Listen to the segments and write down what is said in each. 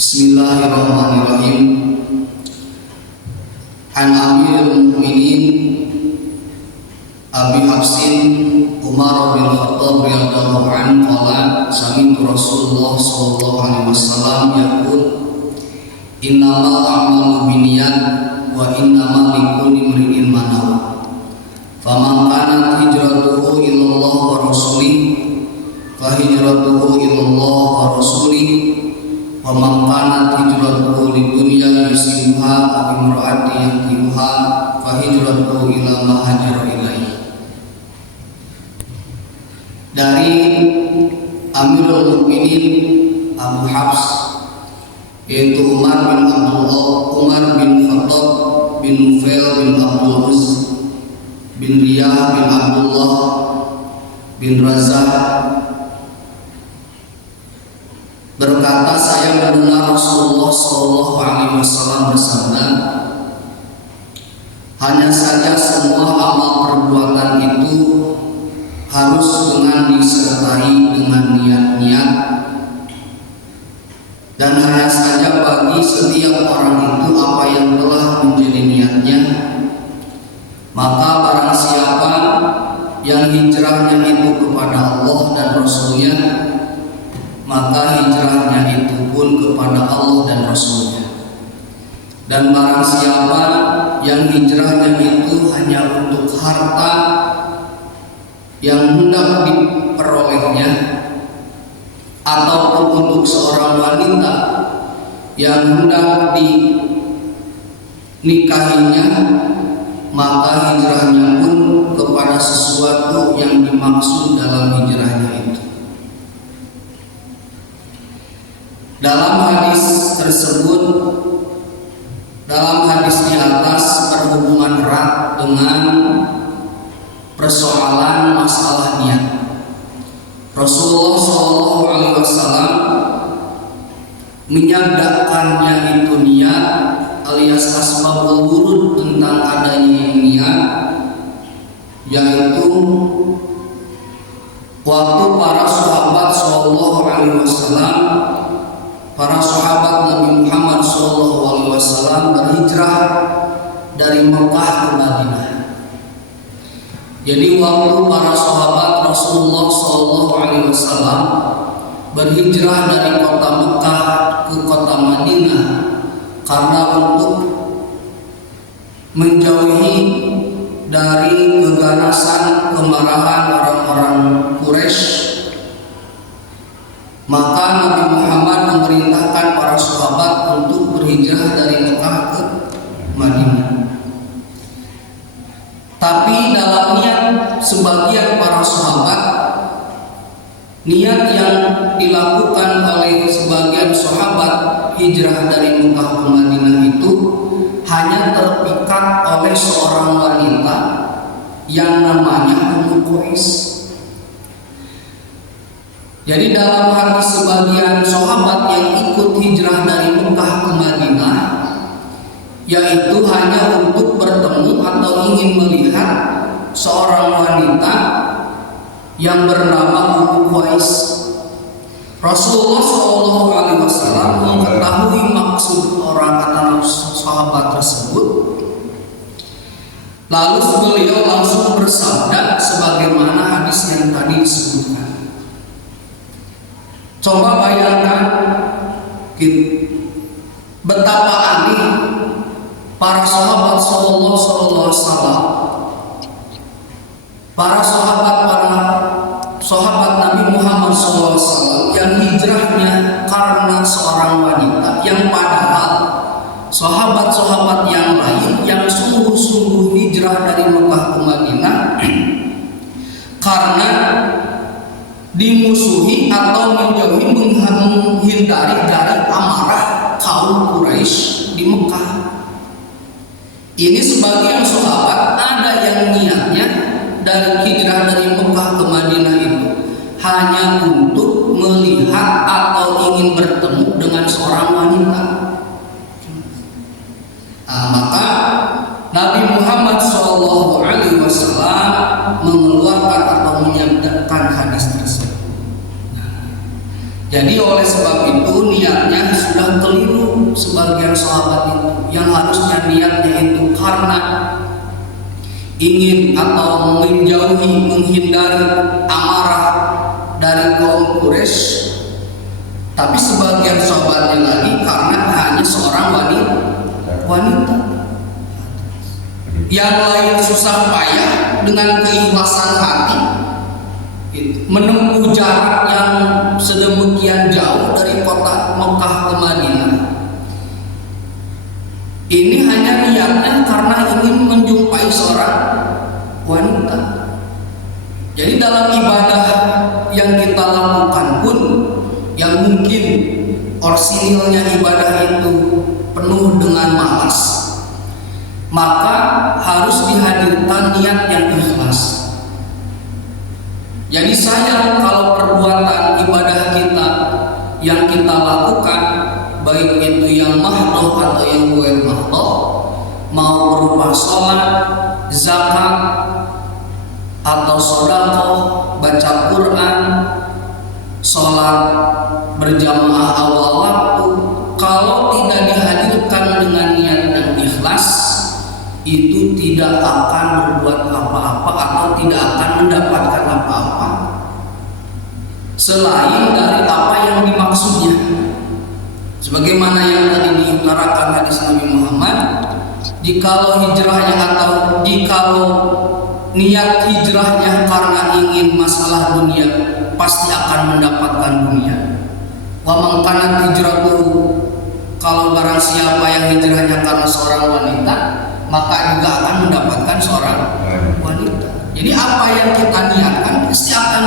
Bismillahirrahmanirrahim. An Amirul Mukminin Abi Hafsin Umar bin Khattab radhiyallahu anhu qala sami'tu Rasulullah sallallahu alaihi wasallam yaqul innamal a'malu binniyat wa innamal likulli imri'in ma nawa. Faman kanat hijratuhu ila Allah wa rasulih fa hijratuhu ila Allah wa rasulih wa man kanat hijratuhu lidunya yusibuha aw imra'atin yankihuha fa hijratuhu ila ma hajara ilaihi. Dari Amirul Mukminin Abu Hafs yaitu Umar bin Khattab bin Nufail bin Abdul Uz bin Riyah bin Abdullah bin Razah berkata, saya mendengar Rasulullah Shallallahu Alaihi Wasallam bersabda, hanya saja semua amal perbuatan itu harus dengan disertai dengan niat-niat, dan hanya saja bagi setiap orang itu apa yang telah menjadi niatnya. Maka barang siapa yang hijrahnya itu kepada Allah dan Rasulnya, maka hijrahnya itu pun kepada Allah dan Rasulnya. Dan barang siapa yang hijrahnya itu hanya untuk harta yang hendak diperolehnya, ataupun untuk seorang wanita yang hendak dinikahinya, maka hijrahnya pun kepada sesuatu yang dimaksud dalam hijrahnya itu. Dalam hadis tersebut, dalam hadis di atas berhubungan erat dengan persoalan masalah niat. Rasulullah SAW menyabdakannya itu niat alias asbabul wurud tentang adanya niat, yaitu waktu para sahabat Sallallahu Alaihi Wasallam, para sahabat Nabi Muhammad SAW berhijrah dari Mekah ke Madinah. Jadi waktu para sahabat Rasulullah SAW berhijrah dari kota Mekah ke kota Madinah karena untuk menjauhi dari keganasan kemarahan orang-orang Quraisy, maka Nabi Muhammad memerintahkan para sahabat untuk berhijrah dari Mekah ke Madinah. Tapi dalam niat sebagian para sahabat, niat yang dilakukan oleh sebagian sahabat hijrah dari Mekah ke Madinah itu hanya terpikat oleh seorang wanita yang namanya Ummu Qais. Jadi dalam hati sebagian sahabat yang ikut hijrah dari Mekah ke Madinah, yaitu hanya untuk bertemu atau ingin melihat seorang wanita yang bernama Ummu Qais. Rasulullah SAW mengetahui maksud orang atau sahabat tersebut, lalu beliau langsung bersabda sebagaimana hadis yang tadi disebutkan. Coba bayangkan betapa aneh para sahabat Sallallahu Alaihi Wasallam, para sahabat Nabi Muhammad SAW yang hijrahnya karena seorang wanita, yang padahal sahabat-sahabat yang lain yang sungguh-sungguh hijrah dari Mekah ke Madinah karena dimusuhi atau menjauhi, menghindari dari amarah kaum Quraisy di Mekah. Ini sebagian sahabat ada yang niatnya dari hijrah dari Mekah ke Madinah itu hanya untuk melihat atau ingin bertemu dengan seorang wanita. Maka Nabi Muhammad SAW mengeluarkan atau menyabdakan hadis tersebut. Jadi oleh sebab itu niatnya sudah keliru sebagian sahabat itu. Yang harusnya niatnya itu karena ingin atau menjauhi, menghindari amarah dari kaum Quraisy. Tapi sebagian sahabatnya lagi karena hanya seorang wanita. Yang lain susah payah dengan keikhlasan hati menempuh jarak yang sedemikian jauh dari kota Mekah ke Madinah. Ini hanya niatnya karena ingin menjumpai seorang wanita. Jadi dalam ibadah yang kita lakukan pun, yang mungkin orsinilnya ibadah itu penuh dengan malas, maka harus dihadirkan niat yang ikhlas. Jadi sayang kalau perbuatan ibadah kita yang kita lakukan, baik itu yang mahdoh atau yang bukan mahdoh, mau berupa sholat, zakat, atau sedekah, baca Quran, sholat berjamaah awal waktu, kalau tidak dihadirkan dengan niat yang ikhlas, itu tidak akan berbuat apa-apa atau tidak akan mendapatkan apa-apa selain dari apa yang dimaksudnya. Sebagaimana yang tadi diutarakan hadis Nabi Muhammad, jikalau hijrahnya atau jikalau niat hijrahnya karena ingin masalah dunia, pasti akan mendapatkan dunia. Wa man kanat hijratuhu, kalau barang siapa yang hijrahnya karena seorang wanita, maka juga akan mendapatkan seorang wanita. Jadi apa yang kita niatkan pasti akan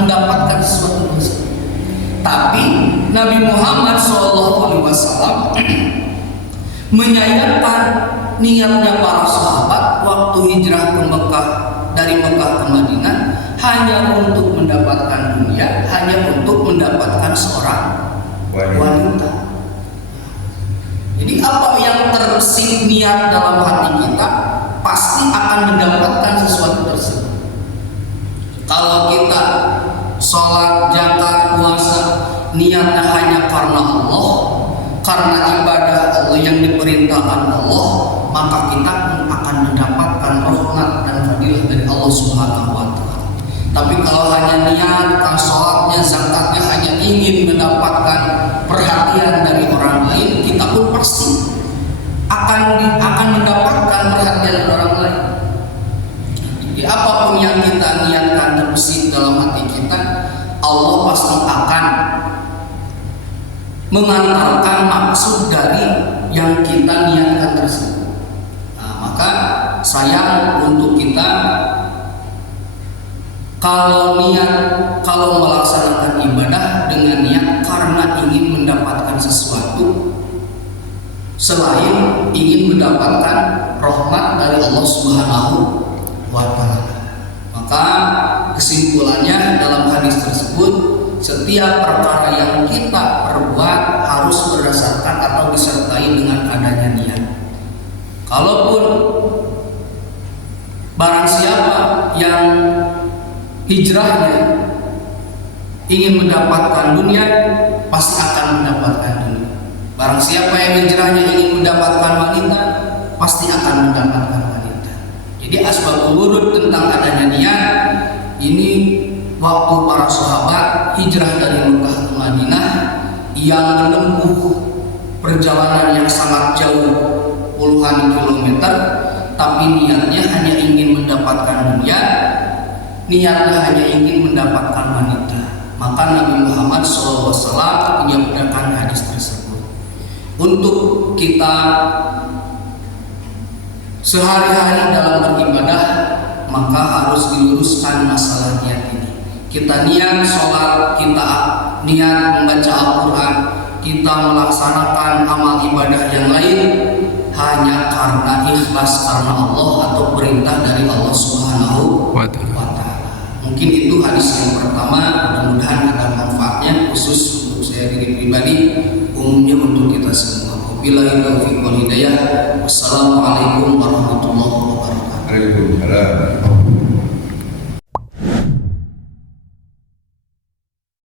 mendapatkan sesuatu. Tapi Nabi Muhammad SAW menyayangkan niatnya para sahabat waktu hijrah ke Mekah, dari Mekah ke Madinah, hanya untuk mendapatkan dunia, hanya untuk mendapatkan seorang wanita. Jadi apa yang terbesit niat dalam hati kita pasti akan mendapatkan sesuatu tersebut. Kalau kita sholat, zakat, puasa, niatnya hanya karena Allah, karena ibadah Allah yang diperintahkan Allah, maka kita akan mendapatkan rahmat dan fadilah dari Allah Subhanahu wa Ta'ala. Tapi kalau hanya niat, sholatnya, zakatnya hanya ingin mendapatkan perhatian dari orang lain, kita pun pasti akan mendapatkan perhatian dari orang lain. Jadi apapun yang kita niatkan terbesit dalam hati kita, Allah pasti akan mengantarkan maksud dari yang kita niatkan tersebut. Nah, maka sayang untuk kita kalau melaksanakan ibadah dengan niat karena ingin mendapatkan sesuatu selain ingin mendapatkan rahmat dari Allah Subhanahu wa Ta'ala. Maka kesimpulannya dalam hadis tersebut, setiap perkara yang kita perbuat harus berdasarkan atau disertai dengan adanya niat. Kalaupun barang siapa yang hijrahnya ingin mendapatkan dunia, pasti akan mendapatkan dunia. Barang siapa yang hijrahnya ingin mendapatkan wanita, pasti akan mendapatkan wanita. Jadi asbabul wurud tentang adanya niat ini waktu para sahabat hijrah dari Mekah ke Madinah yang menempuh perjalanan yang sangat jauh puluhan kilometer, tapi niatnya hanya ingin mendapatkan dunia, niatnya hanya ingin mendapatkan wanita. Maka Nabi Muhammad SAW menyampaikan hadis tersebut. Untuk kita sehari-hari dalam beribadah, maka harus diluruskan masalah niat ini. Kita niat sholat, kita niat membaca Al-Quran, kita melaksanakan amal ibadah yang lain hanya karena ikhlas karena Allah atau perintah dari Allah Subhanahu wa Ta'ala. Mungkin itu hadis yang pertama, mudah-mudahan ada manfaatnya khusus untuk saya diri pribadi, umumnya untuk kita semua. Wabillahi taufiq wal hidayah. Wassalamualaikum